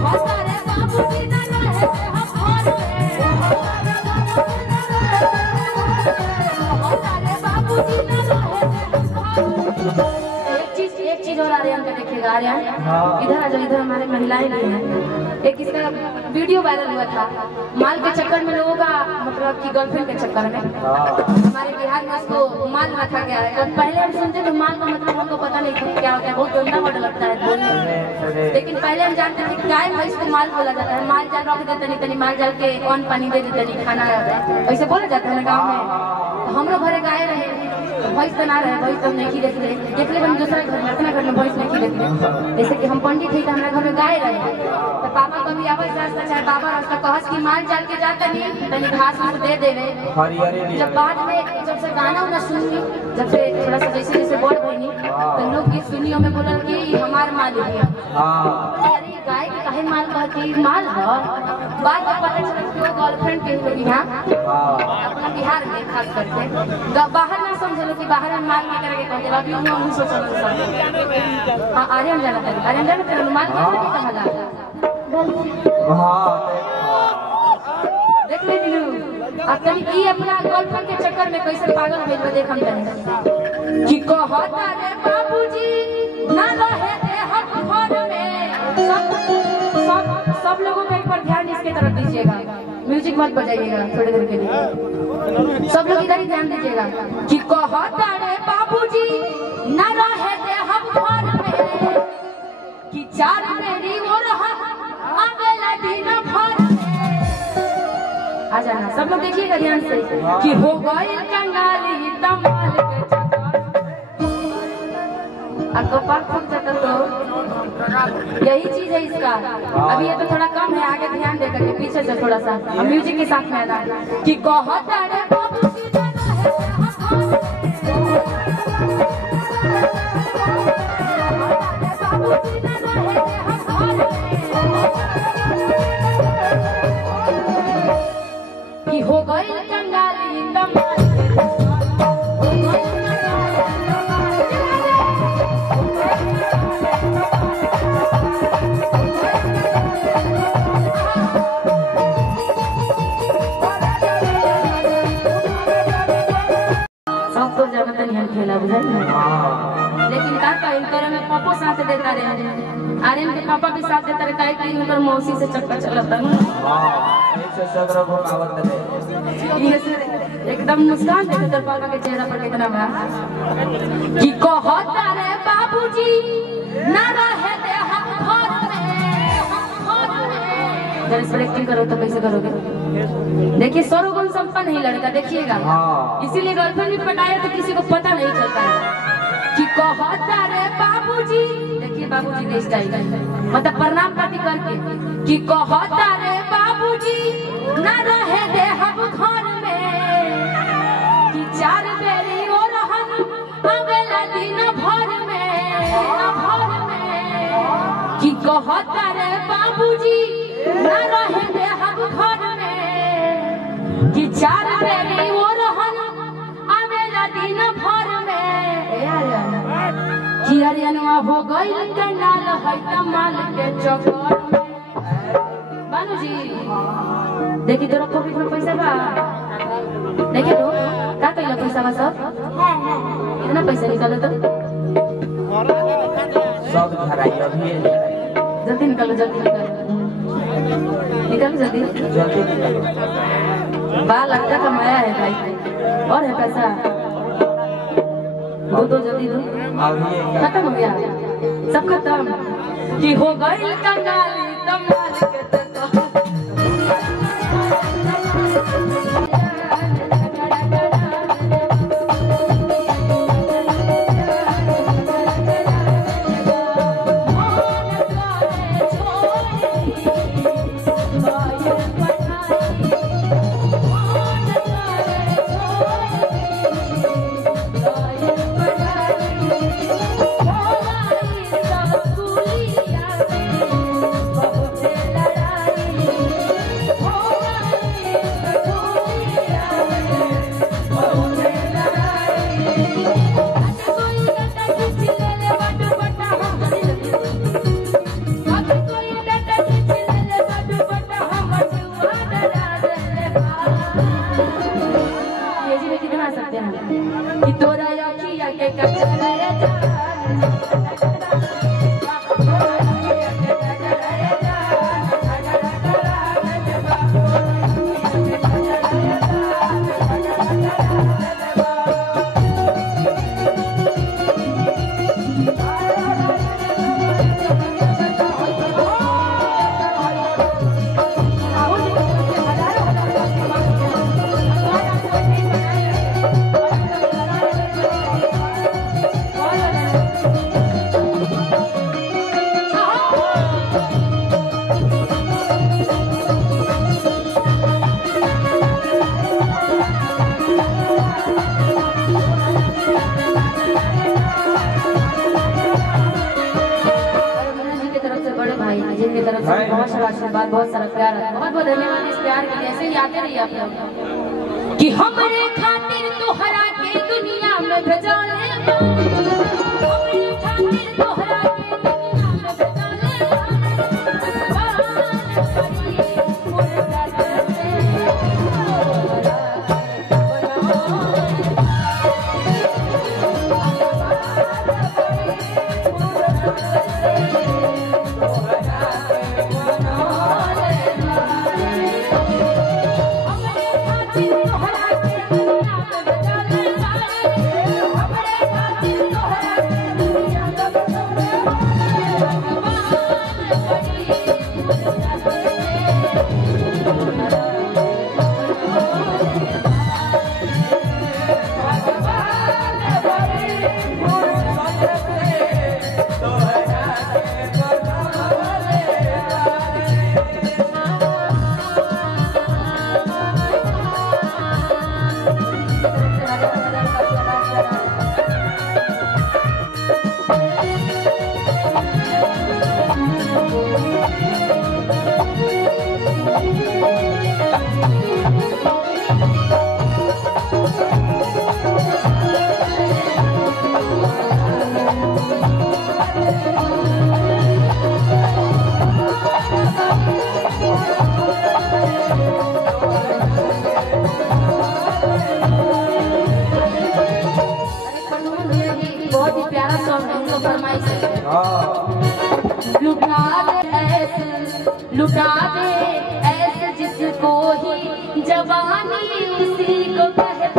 कहत रे बाबूजी ना रहे हम घर में कहत रे बाबूजी ना रहे। एक चीज और आर्यन का देखिएगा। आर्यन इधर आ जाओ, इधर हमारे महिलाएं भी हैं। एक इसका वीडियो वायरल हुआ था, माल के चक्कर में लोगों का मतलब कि गर्लफ्रेंड के चक्कर में हमारे बिहार में उसको माल रखा गया है। और पहले हम सुनते तो माल का मतलब हमको पता नहीं था क्या होता है, बहुत गंदा वर्ड लगता है बोलने में, लेकिन पहले हम जानते थे गाय भैंस को माल बोला जाता है। माल जाल रख देते नहीं, माल जाल के अन्न पानी दे देते नहीं, खाना ऐसे बोला जाता है ना गाँव में। तो हम लोग घरे गाय रहे, भैंस तो ना रहे, भैंस तो नहीं देख ले हम दूसरे घर में, अपना घर में भैंस नहीं देख ले। जैसे कि हम पंडित थे तो हमारे घर में गाय रहे, तो पापा कभी आवाज रास्ता चाहे बाबा रास्ता कहस की माल जाल के जाता नहीं तनी घास फूस दे देवे। जब बाद में जब से गाना उना सुनी, जब से थोड़ा सा जैसे जैसे बोल बनी तो लोग ये सुनियो में बोलल कि हमार माल है। अरे गाय के कहे माल कहती माल है। बाद में पता चला कि वो गर्लफ्रेंड के लोग यहाँ अपना बिहार में खास करके बाहर ना समझ लो कि बाहर में माल नहीं करेंगे कहते अभी हम सोचल सब। हाँ आर्यन जाना था, आर्यन जाना था माल नहीं कहा जा देख ले अब तनी की अपना गर्लफ्रेंड के चक्कर में कैसे पागल भेज देख हम तनी कि कहत रे बाबूजी ना रहे दे हम घर में। सब लोगों का एक बार ध्यान इसके तरफ दीजिएगा, म्यूजिक मत बजाइएगा थोड़ी देर के लिए, सब लोग इधर ही ध्यान दीजिएगा कि कहत रे बाबूजी ना रहे दे हम घर में कि चार मेरी और हम अगला दिन भर आ जाना। सब लोग देखिएगा ध्यान से कि हो गई कंगाली तमाल के चक्कर। आपको पाक फूट जाता तो यही चीज है इसका। अभी ये तो थोड़ा कम है, आगे ध्यान दे करके पीछे से थोड़ा सा म्यूजिक के साथ में आना कि कहत रे बाबूजी ना रहे कि हो गई कंगाली तमाल सब तो जगत नहीं खेला बुझल। लेकिन का कहीं करे में पापा साथ देता रहे, आर्यन के पापा भी साथ देता रहे, काहे कि उनकर मौसी से चक्कर चलता ना। ऐसे सगरो घुमावत रहे, ये से एकदम मुस्कान देते तेरे पापा के चेहरा पर कितना बड़ा कि कहत रे बाबूजी ना रहे दे हम घर में। जरा इस पर एक्टिंग करो तो कैसे करोगे? देखिए सर्वगुण संपन्न ही लड़का, देखिएगा इसीलिए गर्लफ्रेंड भी पटाया तो किसी को पता नहीं चलता है कि कहत रे बाबूजी। देखिए बाबूजी के स्टाइल मतलब प्रणाम पाती करके कि कहत रे बाबूजी ना रहे दे हम घर में कि चार बेरी और हम अगला दिन भर में कि कहत रे बाबूजी ना रहे दे हम घर में कि चार बेरी और हम अगला दिन भर में कि अरियनवा हो गई कंगाल है तमाल के चक्कर में। बानू जी देखी तो रखो भी पैसा बा, देखिए तो का कइला पैसा बा सब इतना पैसा निकालो तो सब धराई अभी जल्दी निकालो, जल्दी निकालो जल्दी निकालो। बा लगता कमाया है भाई, और है पैसा दो जल्दी दो। खत्म हो गया सब खत्म कि हो गई कंगाली तमाल के बहुत सारा आशीर्वाद, बहुत सारा प्यार, बहुत बहुत धन्यवाद इस प्यार के लिए। ऐसे ही आते रहिए आप लोग कि हमरे खातिर तोहरा के दुनिया में भेजले, हमरे खातिर तोहरा के दुनिया में लुटा दे ऐसे जिसको ही जवानी उसी को कहते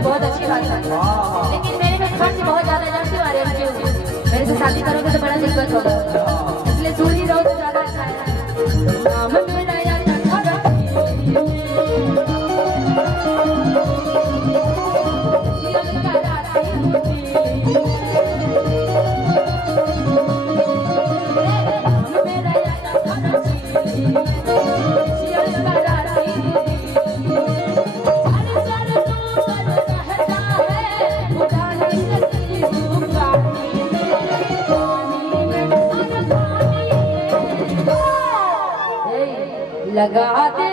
बहुत अच्छी बात है, लेकिन मेरे में खर्च बहुत ज्यादा जानते हो। अरे मेरे से शादी करोगे तो बड़ा दिक्कत होगा, इसलिए दूर ही रहो तो ज्यादा अच्छा है। नाम मेरा लगा दे